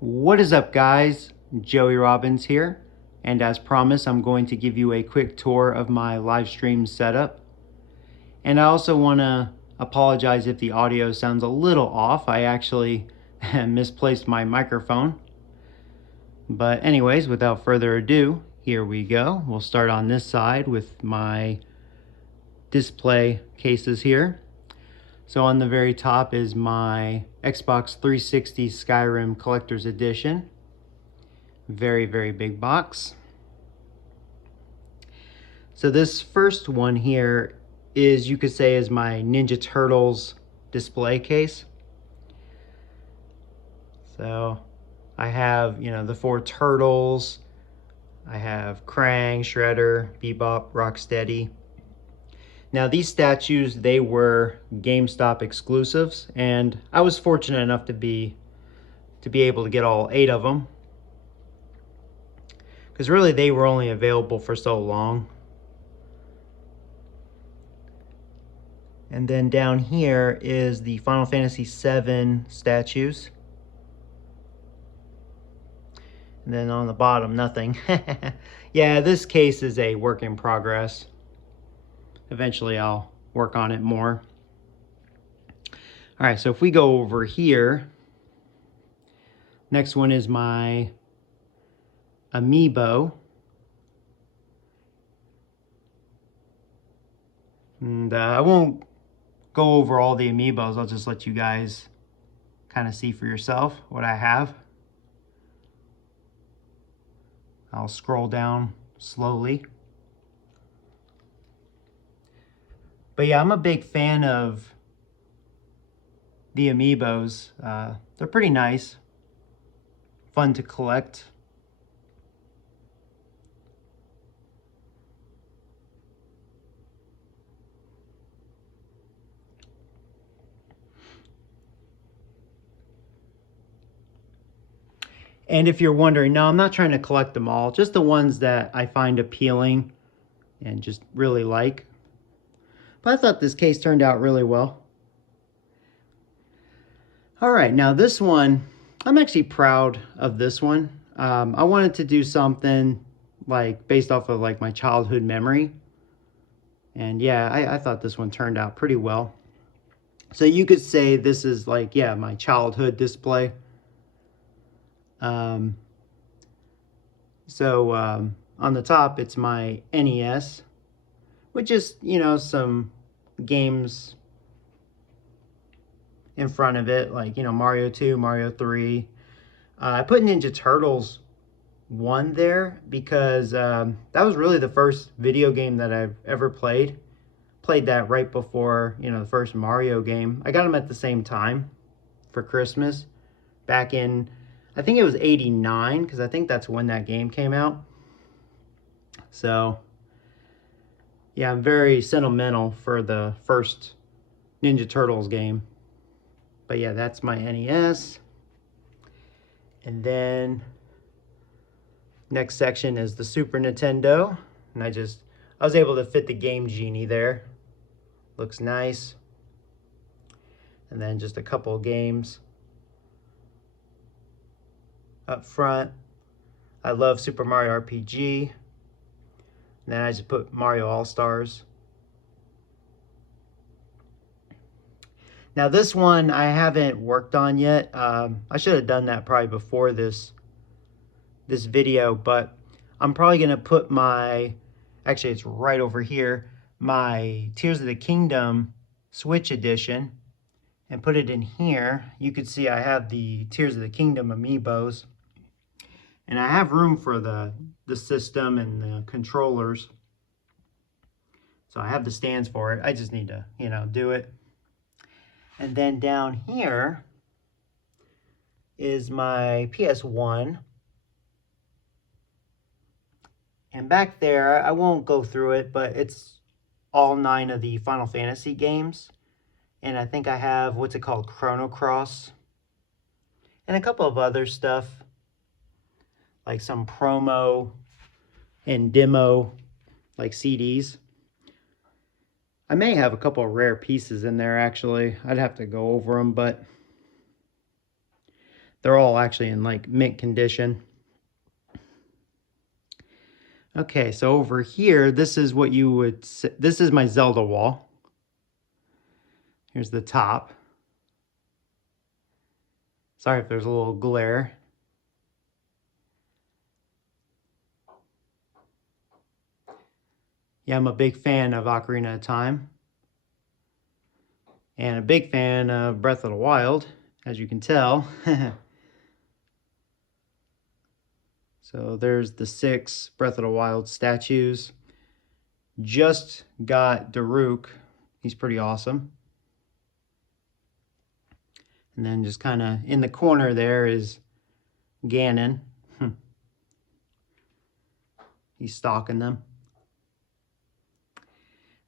What is up, guys? Joey Robbins here, and as promised, I'm going to give you a quick tour of my live stream setup. And I also want to apologize if the audio sounds a little off. I actually misplaced my microphone. But anyways, without further ado, here we go. We'll start on this side with my display cases here. So on the very top is my Xbox 360 Skyrim Collector's Edition. Very, very big box. So this first one here is, you could say, is my Ninja Turtles display case. So I have, the four turtles. I have Krang, Shredder, Bebop, Rocksteady. Now these statues, they were GameStop exclusives, and I was fortunate enough to be able to get all 8 of them. Because really they were only available for so long. And then down here is the Final Fantasy VII statues. And then on the bottom, nothing. Yeah, this case is a work in progress. Eventually I'll work on it more. All right, so if we go over here, next one is my Amiibo. And I won't go over all the Amiibos. I'll just let you guys kind of see for yourself what I have. I'll scroll down slowly. But yeah, I'm a big fan of the Amiibos. They're pretty nice, fun to collect. And if you're wondering, no, I'm not trying to collect them all, just the ones that I find appealing and just really like. But I thought this case turned out really well. All right, now this one, I'm actually proud of this one. I wanted to do something like based off of like my childhood memory. And yeah, I thought this one turned out pretty well. So you could say this is like, yeah, my childhood display. On the top, it's my NES, which is, some games in front of it, like, Mario 2, Mario 3. I put Ninja Turtles 1 there because that was really the first video game that I've ever played. Played that right before, the first Mario game. I got them at the same time for Christmas back in, I think it was 89, because I think that's when that game came out. So yeah, I'm very sentimental for the first Ninja Turtles game. But yeah, that's my NES. And then next section is the Super Nintendo. And I was able to fit the Game Genie there. Looks nice. And then just a couple of games up front. I love Super Mario RPG. And then I just put Mario All-Stars. Now this one I haven't worked on yet. I should have done that probably before this video, but I'm probably gonna put actually it's right over here, my Tears of the Kingdom Switch edition, and put it in here. You can see I have the Tears of the Kingdom Amiibos, and I have room for the system and the controllers. So I have the stands for it. I just need to, do it. And then down here is my PS1. And back there, I won't go through it, but it's all 9 of the Final Fantasy games. And I think I have, what's it called, Chrono Cross. And a couple of other stuff, like some promo and demo, like CDs. I may have a couple of rare pieces in there, actually. I'd have to go over them, but They're all actually in like mint condition. Okay, so over here, this is what you would say, this is my Zelda wall. Here's the top. Sorry if there's a little glare. Yeah, I'm a big fan of Ocarina of Time. And a big fan of Breath of the Wild, as you can tell. So there's the 6 Breath of the Wild statues. Just got Daruk. He's pretty awesome. And then just kind of in the corner there is Ganon. He's stalking them.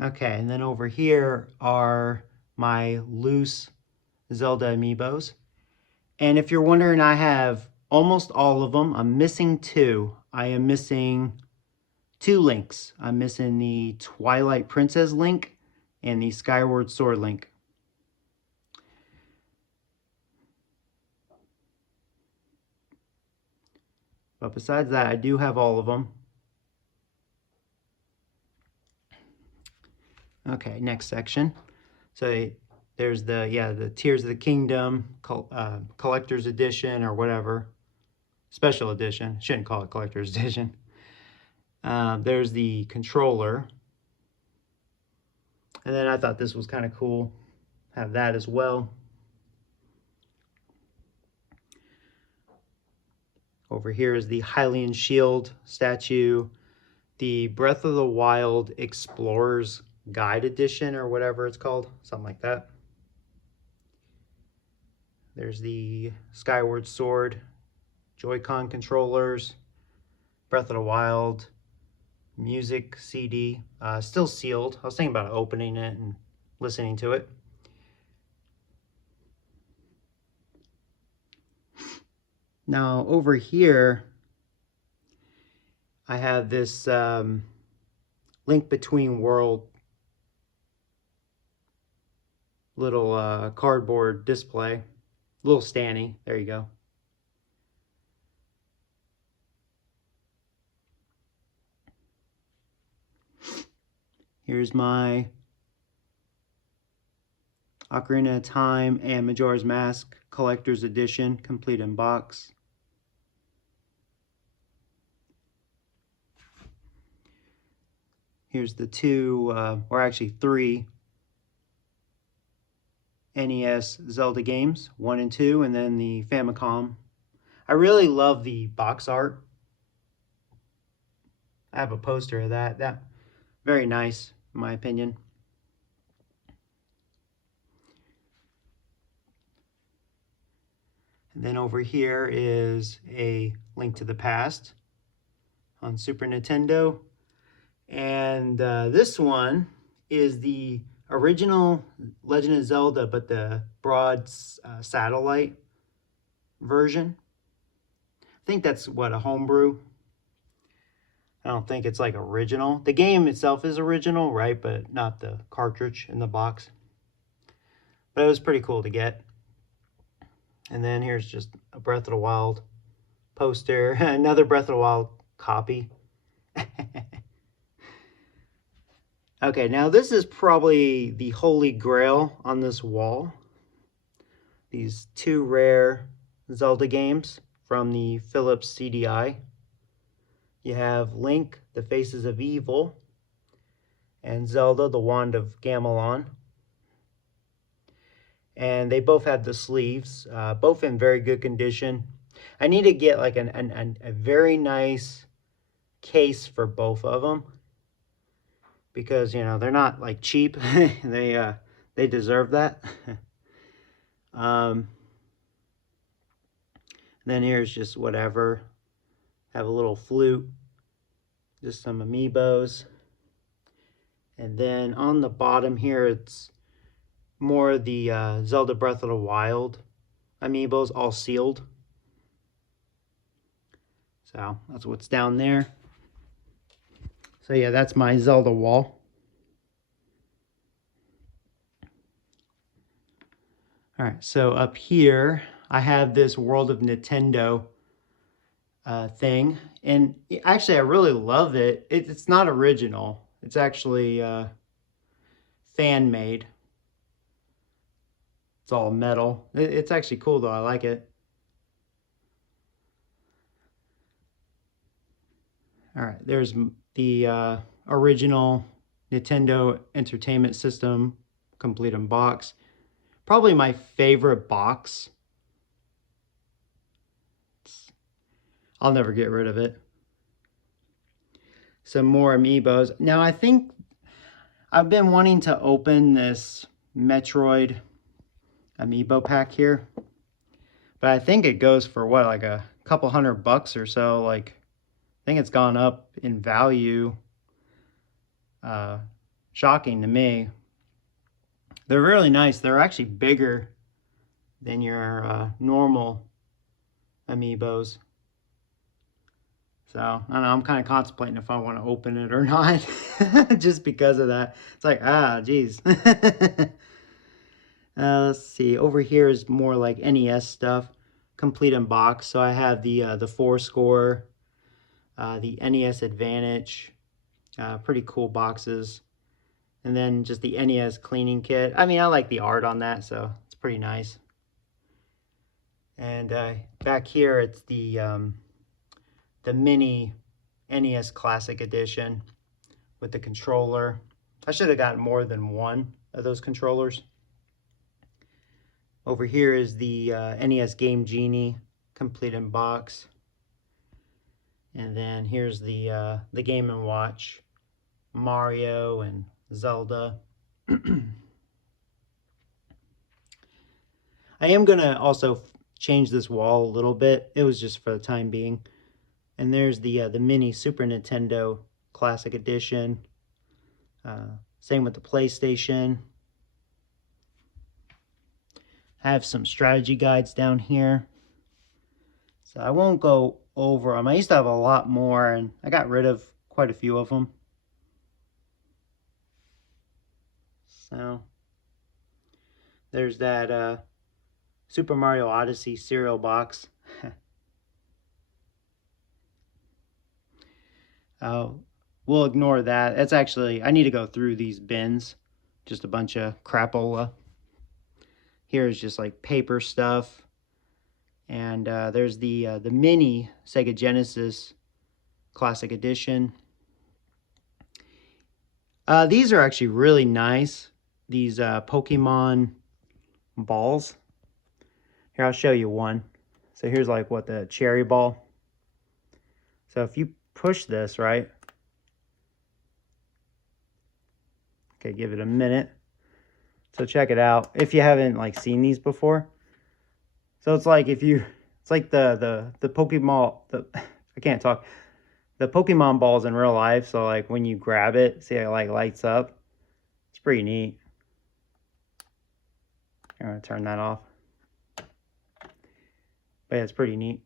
Okay, and then over here are my loose Zelda amiibos. And if you're wondering, I have almost all of them. I'm missing 2. I am missing 2 links. I'm missing the Twilight Princess link and the Skyward Sword link. But besides that, I do have all of them. Okay, next section. So there's the Tears of the Kingdom collector's edition or whatever. Special edition. Shouldn't call it collector's edition. There's the controller. And then I thought this was kind of cool. Have that as well. Over here is the Hylian Shield statue. The Breath of the Wild Explorer's Guide Edition or whatever it's called. Something like that. There's the Skyward Sword Joy-Con controllers. Breath of the Wild music CD. Still sealed. I was thinking about opening it and listening to it. Now over here, I have this Link Between World little cardboard display. Little Stanny. There you go. Here's my Ocarina of Time and Majora's Mask Collector's Edition, complete in box. Here's the 2, or actually 3 NES Zelda games, 1 and 2, and then the Famicom. I really love the box art. I have a poster of that. Very nice, in my opinion. And then over here is a Link to the Past on Super Nintendo. And this one is the original Legend of Zelda, but the broad satellite version. I think that's what, a homebrew. I don't think it's like original. The game itself is original, right? But not the cartridge in the box. But it was pretty cool to get. And then here's just a Breath of the Wild poster. Another Breath of the Wild copy. Okay, now this is probably the holy grail on this wall. These 2 rare Zelda games from the Philips CDI. You have Link, The Faces of Evil, and Zelda, The Wand of Gamelon. And they both have the sleeves, both in very good condition. I need to get like a very nice case for both of them, because, you know, they're not like cheap. They deserve that. Then here's just whatever. Have a little flute, just some amiibos. And then on the bottom here, it's more the Zelda Breath of the Wild amiibos, all sealed. So that's what's down there. So yeah, that's my Zelda wall. All right, so up here I have this World of Nintendo thing, and actually I really love it. It's not original. It's actually fan made. It's all metal. It's actually cool though. I like it. All right, there's the original Nintendo Entertainment System, complete in box. Probably my favorite box. I'll never get rid of it. Some more Amiibos. Now I think I've been wanting to open this Metroid Amiibo pack here, but I think it goes for what, like a couple $100 or so. Like, I think it's gone up in value. Shocking to me. They're really nice. They're actually bigger than your normal Amiibos. So, I don't know, I'm kind of contemplating if I want to open it or not, just because of that. It's like, geez. Let's see, over here is more like NES stuff, complete in box. So I have the 4-score, the NES Advantage, pretty cool boxes. And then just the NES cleaning kit. I mean, I like the art on that, so it's pretty nice. And back here, it's the mini NES Classic Edition with the controller. I should have gotten more than one of those controllers. Over here is the NES Game Genie, complete in box. And then here's the Game & Watch, Mario and Zelda. I am gonna also change this wall a little bit. It was just for the time being. And there's the mini Super Nintendo Classic Edition. Same with the PlayStation. I have some strategy guides down here. So I won't go over them. I used to have a lot more, and I got rid of quite a few of them. So there's that Super Mario Odyssey cereal box. We'll ignore that. That's actually, I need to go through these bins. Just a bunch of crapola. Here's just like paper stuff. And there's the mini Sega Genesis Classic Edition. These are actually really nice. These Pokemon balls. Here, I'll show you one. So here's like what the cherry ball. So if you push this, right? Okay, give it a minute. So check it out. If you haven't like seen these before. So it's like it's like the Pokemon, I can't talk. The Pokemon balls in real life. So like when you grab it, see how it like lights up. It's pretty neat. I'm gonna turn that off. But yeah, it's pretty neat.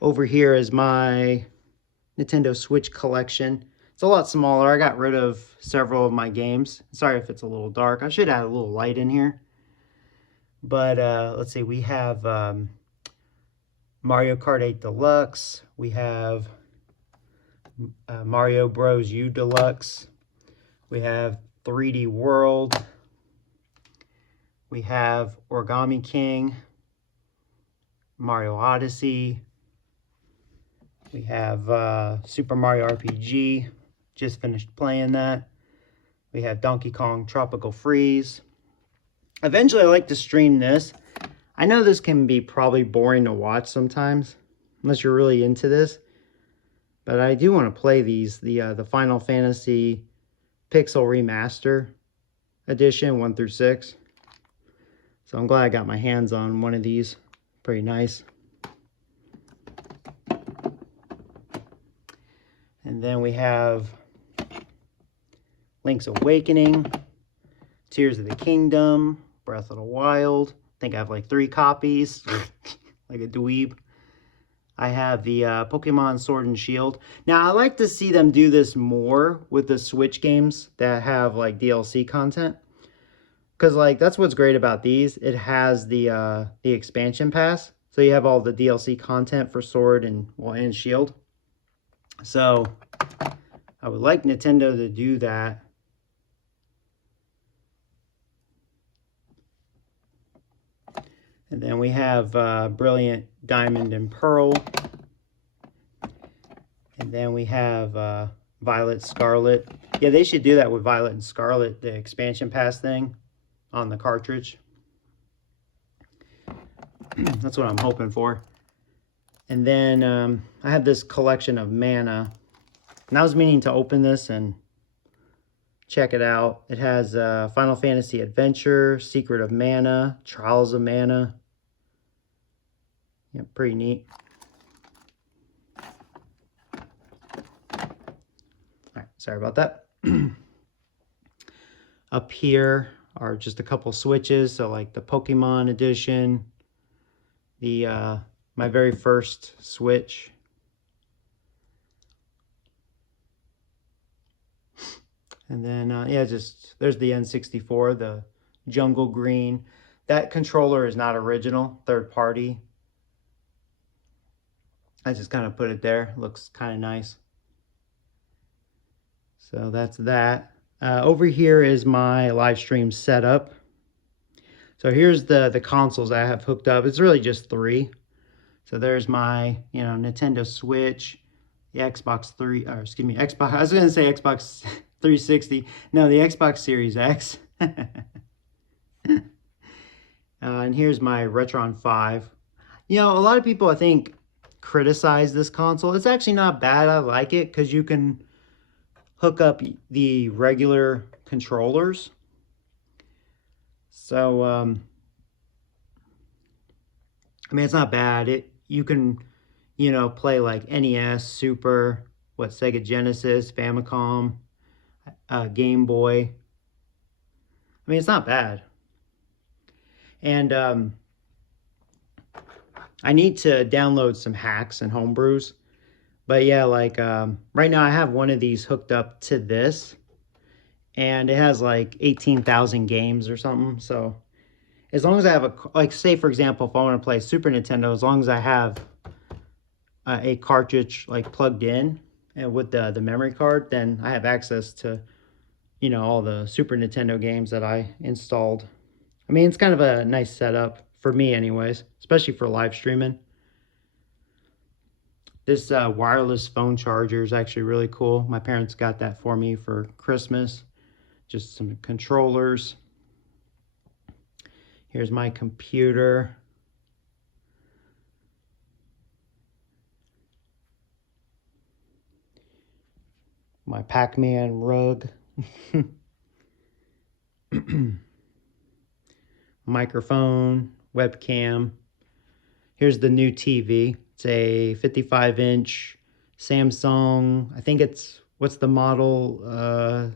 Over here is my Nintendo Switch collection. It's a lot smaller. I got rid of several of my games. Sorry if it's a little dark. I should add a little light in here. But let's see, we have Mario Kart 8 Deluxe. We have Mario Bros. U Deluxe. We have 3D World. We have Origami King, Mario Odyssey. We have Super Mario RPG. Just finished playing that. We have Donkey Kong Tropical Freeze. Eventually, I like to stream this. I know this can be probably boring to watch sometimes, unless you're really into this. But I do want to play these. The Final Fantasy Pixel Remaster Edition 1 through 6. So I'm glad I got my hands on one of these. Pretty nice. And then we have Link's Awakening, Tears of the Kingdom, Breath of the Wild. I think I have like 3 copies, like a dweeb. I have the Pokemon Sword and Shield. Now, I like to see them do this more with the Switch games that have like DLC content. Because like that's what's great about these. It has the expansion pass. So you have all the DLC content for Sword and Shield. So I would like Nintendo to do that. And then we have Brilliant Diamond and Pearl. And then we have Violet Scarlet. Yeah, they should do that with Violet and Scarlet, the expansion pass thing on the cartridge. That's what I'm hoping for. And then I have this collection of mana. And I was meaning to open this and check it out. It has Final Fantasy Adventure, Secret of Mana, Trials of Mana. Yeah, pretty neat. All right, sorry about that. Up here are just a couple switches. So like the Pokemon edition, the my very first Switch. And then, yeah, just there's the N64, the Jungle Green. That controller is not original, third party. I just kind of put it there. Looks kind of nice. So that's that. Over here is my live stream setup. So here's the consoles I have hooked up. It's really just 3. So there's my, Nintendo Switch, the Xbox 3, or excuse me, Xbox. I was going to say Xbox 360. No, the Xbox Series X. And here's my Retron 5. A lot of people, I think, criticize this console. It's actually not bad. I like it because you can hook up the regular controllers. So, I mean, it's not bad. You can, play like NES, Super, Sega Genesis, Famicom, Game Boy. I mean, it's not bad. And I need to download some hacks and homebrews. But yeah, like right now I have one of these hooked up to this. And it has like 18,000 games or something. So as long as I have like say for example, if I want to play Super Nintendo, as long as I have a cartridge like plugged in and with the memory card, then I have access to, all the Super Nintendo games that I installed. I mean, it's kind of a nice setup for me anyways, especially for live streaming. This wireless phone charger is actually really cool. My parents got that for me for Christmas. Just some controllers. Here's my computer. My Pac-Man rug. Microphone, webcam. Here's the new TV. It's a 55-inch Samsung. I think it's, what's the model?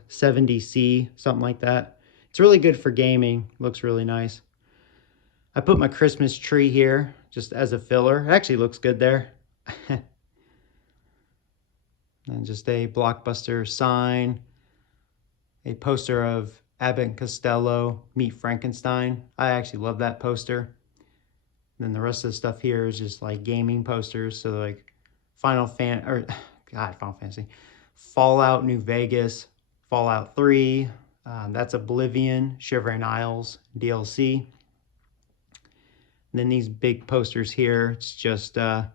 70C, something like that. It's really good for gaming. Looks really nice. I put my Christmas tree here just as a filler. It actually looks good there. And just a Blockbuster sign. A poster of Abbott and Costello Meet Frankenstein. I actually love that poster. And then the rest of the stuff here is just like gaming posters. So like Final Fantasy. Fallout New Vegas, Fallout 3. That's Oblivion, Shivering Isles, DLC. And then these big posters here, it's just the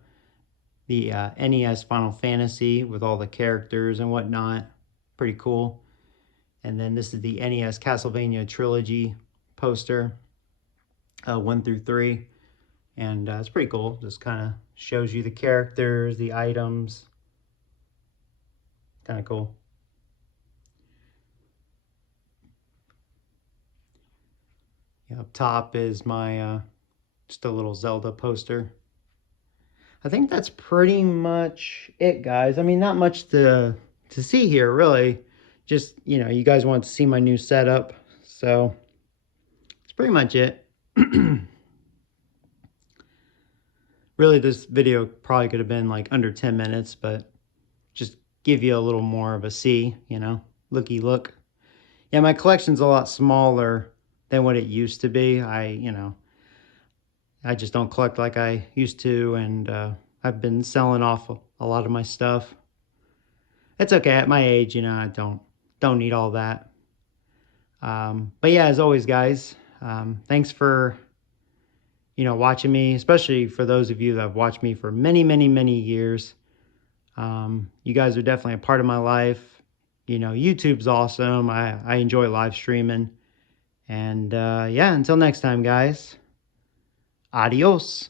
NES Final Fantasy with all the characters and whatnot. Pretty cool. And then this is the NES Castlevania Trilogy poster, 1 through 3. And it's pretty cool. Just kind of shows you the characters, the items. Kind of cool. Yeah, up top is my just a little Zelda poster. I think that's pretty much it, guys. I mean, not much to see here, really. Just, you guys want to see my new setup. So, it's pretty much it. Really, this video probably could have been like under 10 minutes, but just give you a little more of a see, you know, looky look. Yeah, my collection's a lot smaller than what it used to be. I just don't collect like I used to, and I've been selling off a lot of my stuff. It's okay at my age, you know. I don't need all that. But yeah, as always, guys, thanks for watching me, especially for those of you that have watched me for many, many, many years. You guys are definitely a part of my life. You know, YouTube's awesome. I enjoy live streaming. And yeah, until next time, guys. Adios.